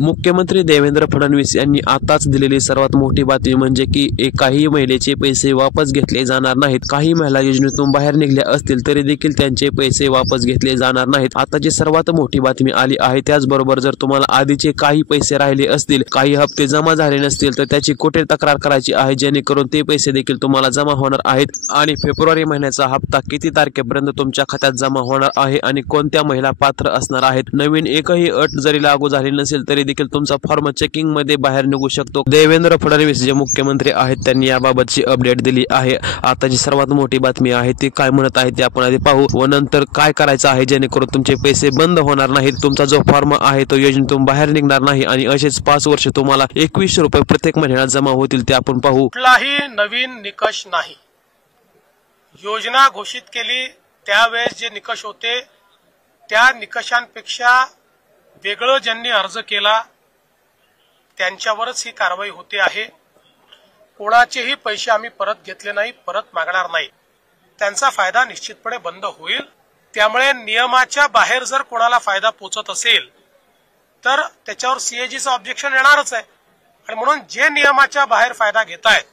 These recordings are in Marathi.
मुख्यमंत्री देवेंद्र फडणवीस यांनी आताच दिलेली सर्वात मोठी बातमी म्हणजे की काही महिलेचे पैसे वापस घेतले जाणार नाहीत। काही महिला योजनेतून बाहेर निघल्या असतील तरी देखील त्यांचे पैसे वापस घेतले जाणार नाहीत। आताची सर्वात मोठी बातमी आली आहे। त्याचबरोबर जर तुम्हाला आधीचे काही पैसे राहिले असतील, काही हप्ते जमा झाले नसतील तर त्याची कुठे तक्रार करायची आहे जेणेकरून ते पैसे देखील तुम्हाला जमा होणार आहेत। आणि फेब्रुवारी महिन्याचा हप्ता किती तारखेपर्यंत तुमच्या खात्यात जमा होणार आहे आणि कोणत्या महिला पात्र असणार आहेत। नवीन एकही अट जरी लागू झाली नसेल तरी देखील तुमचा फॉर्म चेकिंग मध्ये बाहेर निघू शकतो। देवेंद्र फडणवीस जे मुख्यमंत्री आहेत त्यांनी याबाबतची अपडेट दिली आहे। आताची सर्वात मोठी बातमी आहे ती काय म्हणत आहे ते आपण आधी पाहू व नंतर काय करायचं आहे जेणेकरून तुमचे पैसे बंद होणार नाहीत, तुमचा जो फॉर्म आहे तो योजनेतून बाहेर निघणार नाही आणि असेच 5 वर्ष तुम्हाला 2100 रुपये प्रत्येक महिन्याला जमा होतील ते आपण पाहू। कुठलाही नवीन निकष नाही। योजना घोषित केली त्यावेळेस जे निकष होते त्या निकषांपेक्षा वेगळं ज्यांनी अर्ज केला त्यांच्यावरच ही कारवाई होते आहे। कोणाचेही पैसे आम्ही परत घेतले नाही, परत मागणार नाही। त्यांचा फायदा निश्चितपणे बंद होईल। त्यामुळे नियमाच्या बाहेर जर कोणाला फायदा पोचत असेल तर त्याच्यावर सीएजीचं ऑब्जेक्शन येणारच आहे आणि म्हणून जे नियमाच्या बाहेर फायदा घेतायत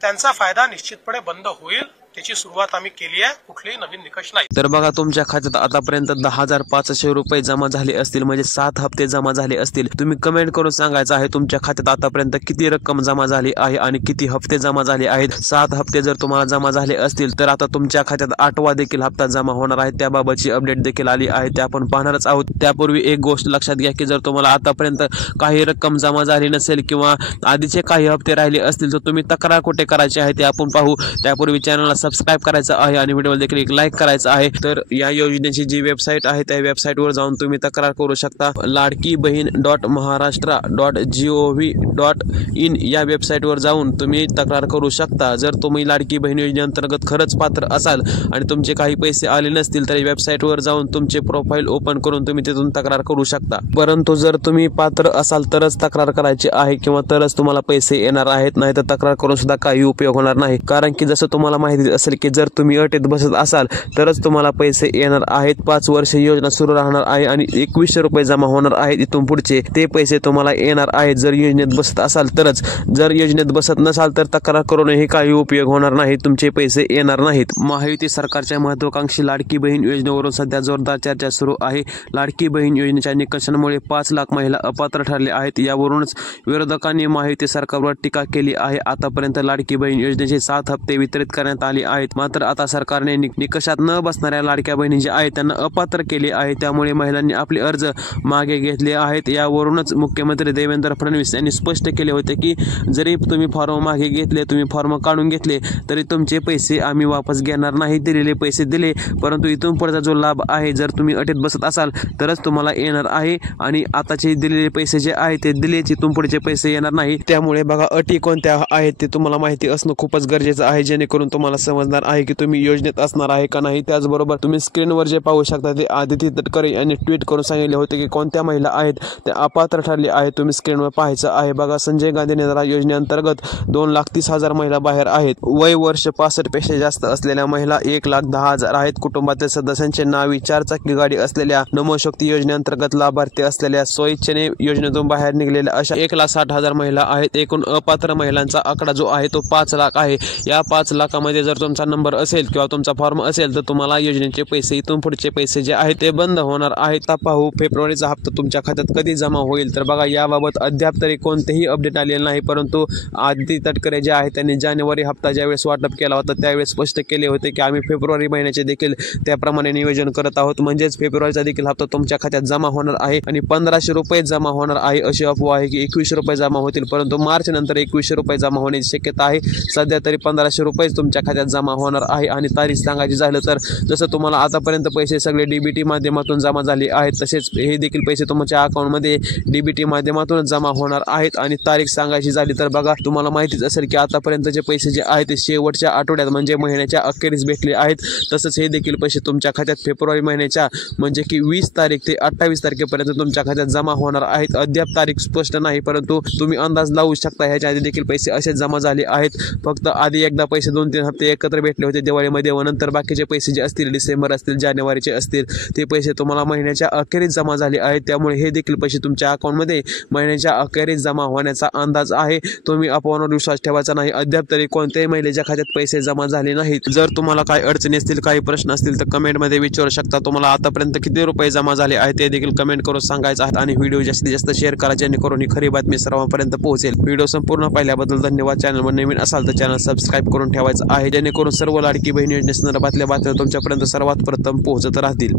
त्यांचा फायदा निश्चितपणे बंद होईल। त्याची सुरुवात आम्ही केली आहे, कुठलेही नवीन निकष नाही। तर बघा तुमच्या खात्यात आतापर्यंत 10,500 रुपये जमा झाले असतील म्हणजे 7 हप्ते जमा झाले असतील। तुम्ही कमेंट करून सांगायचं आहे तुमच्या खात्यात आतापर्यंत किती रक्कम जमा झाली आहे आणि किती हप्ते जमा झाले आहेत। 7 हप्ते जर तुम्हाला जमा झाले असतील तर आता तुमच्या खात्यात 8वा देखील हप्ता जमा होणार आहे। त्याबाबतची अपडेट देखील आली आहे, ते आपण पाहणारच आहोत। त्यापूर्वी एक गोष्ट लक्षात घ्या की जर तुम्हाला आतापर्यंत काही रक्कम जमा झाली नसेल किंवा आधीचे काही हप्ते राहिले असतील तर तुम्ही तक्रार कुठे करायची आहे ते आपण पाहू। त्यापूर्वी चॅनलला सबस्क्राइब करायचं आहे आणि व्हिडिओला देखील एक लाईक करायचं आहे। तर या योजनेची जी वेबसाईट आहे त्या वेबसाईटवर जाऊन तुम्ही तक्रार करू शकता। ladkibhin.maharashtra.gov.in या वेबसाईटवर जाऊन तुम्ही तक्रार करू शकता। जर तुम्ही लाडकी बहीण योजनेअंतर्गत खरंच पात्र असाल आणि तुमचे काही पैसे आले नसतील तर वेबसाईटवर जाऊन तुमचे प्रोफाईल ओपन करून तुम्ही तिथून तक्रार करू शकता। परंतु जर तुम्ही पात्र असाल तरच तक्रार करायची आहे किंवा तरच तुम्हाला पैसे येणार आहेत, नाही तर तक्रार करून सुद्धा काही उपयोग होणार नाही। कारण की जसं तुम्हाला माहिती असेल की जर तुम्ही अटीत बसत असाल तरच तुम्हाला पैसे येणार आहेत। 5 वर्ष योजना सुरू राहणार आहे आणि 2100 रुपये जमा होणार आहेत। इथून पुढचे ते पैसे तुम्हाला येणार आहेत जर योजनेत बसत असाल तरच। जर योजनेत बसत नसाल तर तक्रार करूनही काही उपयोग होणार नाही, तुमचे पैसे येणार नाहीत। महायुती सरकारच्या महत्त्वाकांक्षी लाडकी बहीण योजनेवरून सध्या जोरदार चर्चा सुरू आहे। लाडकी बहीण योजनेच्या निकषांमुळे 5 लाख महिला अपात्र ठरल्या आहेत। यावरूनच विरोधकांनी महायुती सरकारवर टीका केली आहे। आतापर्यंत लाडकी बहीण योजनेचे 7 हप्ते वितरित करण्यात आले आहेत, मात्र आता सरकारने निकषात न बसणाऱ्या लाडक्या बहिणी जे आहेत त्यांना अपात्र केले आहे। त्यामुळे महिलांनी आपले अर्ज मागे घेतले आहेत। यावरूनच मुख्यमंत्री देवेंद्र फडणवीस यांनी स्पष्ट केले होते की जरी तुम्ही फॉर्म मागे घेतले, तुम्ही फॉर्म काढून घेतले तरी तुमचे पैसे आम्ही वापस घेणार नाही। दिलेले पैसे दिले, परंतु इथून पुढचा जो लाभ आहे जर तुम्ही अटीत बसत असाल तरच तुम्हाला येणार आहे आणि आताचे दिलेले पैसे जे आहेत ते दिले, इथून पुढचे पैसे येणार नाही। त्यामुळे बघा अटी कोणत्या आहेत ते तुम्हाला माहिती असणं खूपच गरजेचं आहे जेणेकरून तुम्हाला समजणार आहे की तुम्ही योजनेत असणार आहे का नाही। त्याचबरोबर तुम्ही स्क्रीनवर जे पाहू शकता ते आदिती तटकरे यांनी ट्विट करून सांगितले होते की कोणत्या महिला आहेत त्या अपात्र ठरले आहेत, तुम्ही स्क्रीनवर पाहायचं आहे। बघा संजय गांधी निराधार योजनेअंतर्गत 2,30,000 महिला बाहेर आहेत। वय वर्ष 65 पेक्षा जास्त असलेल्या महिला 1,10,000 आहेत। कुटुंबातील सदस्यांचे नावी 4 चाकी गाडी असलेल्या, नमोशक्ती योजनेअंतर्गत लाभार्थी असलेल्या, स्वइच्छेने योजनेतून बाहेर निघलेल्या अशा 1,60,000 महिला आहेत। एकूण अपात्र महिलांचा आकडा जो आहे तो 5 लाख आहे। या 5 लाखामध्ये जर तुमचा नंबर असेल किंवा तुमचा फॉर्म असेल तर तुम्हाला योजनेचे पैसे, इथून पुढचे पैसे जे आहेत ते बंद होणार आहेत। आता पाहू फेब्रुवारीचा हप्ता तुमच्या खात्यात कधी जमा होईल। तर बघा याबाबत अद्याप तरी कोणतेही अपडेट आलेले नाही, परंतु आदिती तटकरे जे आहेत त्यांनी जानेवारी हप्ता ज्यावेळेस वाटप केला होता त्यावेळेस स्पष्ट केले होते की आम्ही फेब्रुवारी महिन्याचे देखील त्याप्रमाणे नियोजन करत आहोत। म्हणजेच फेब्रुवारीचा देखील हप्ता तुमच्या खात्यात जमा होणार आहे आणि 1500 रुपये जमा होणार आहे। अशी अफवा आहे की 2100 रुपये जमा होतील, परंतु मार्च नंतर 2100 रुपये जमा होण्याची शक्यता आहे। सध्या तरी 1500 रुपये तुमच्या खात्यात जमा होणार आहे। आणि तारीख सांगायची झालं तर जसं तुम्हाला आतापर्यंत पैसे सगळे डीबीटी माध्यमातून जमा झाले आहेत तसेच हे देखील पैसे तुमच्या अकाउंटमध्ये डीबीटी माध्यमातून जमा होणार आहेत। आणि तारीख सांगायची झाली तर बघा तुम्हाला माहितीच असेल की आतापर्यंतचे पैसे जे आहेत ते शेवटच्या आठवड्यात म्हणजे महिन्याच्या अखेरीस भेटले आहेत। तसंच हे देखील पैसे तुमच्या खात्यात फेब्रुवारी महिन्याच्या म्हणजे की 20 तारीख ते 28 तारखेपर्यंत तुमच्या खात्यात जमा होणार आहेत। अद्याप तारीख स्पष्ट नाही, परंतु तुम्ही अंदाज लावू शकता ह्याच्या आधी देखील पैसे असेच जमा झाले आहेत। फक्त आधी एकदा पैसे 2-3 हप्ते एकत्र भेटले होते दिवाळीमध्ये व नंतर बाकीचे पैसे जे असतील डिसेंबर असतील जानेवारीचे असतील ते पैसे तुम्हाला महिन्याच्या अखेरीस जमा झाले आहेत. त्यामुळे हे देखील पैसे तुमच्या अकाउंटमध्ये महिन्याच्या अखेरीस जमा होण्याचा अंदाज आहे. तुम्ही अफवांवर विश्वास ठेवायचा नाही. अद्याप तरी कोणत्याही महिलेच्या खात्यात पैसे जमा झाले नाहीत. जर तुम्हाला काही अडचणी असतील काही प्रश्न असतील तर कमेंटमध्ये विचारू शकता. तुम्हाला आतापर्यंत किती रुपये जमा झाले आहेत ते देखील कमेंट करून सांगायचं आहे आणि व्हिडिओ जास्तीत जास्त शेअर करा जेणेकरून ही खरी बातमी सर्वांपर्यंत पोहोचेल. व्हिडिओ संपूर्ण पाहिल्याबद्दल धन्यवाद. चॅनलवर नवीन असाल तर चॅनल सबस्क्राईब करून ठेवायचं आहे जेणेकरून सर्व लाडकी बहीण योजनेसंदर्भातल्या बातम्या तुमच्यापर्यंत सर्वात प्रथम पोहोचत राहतील.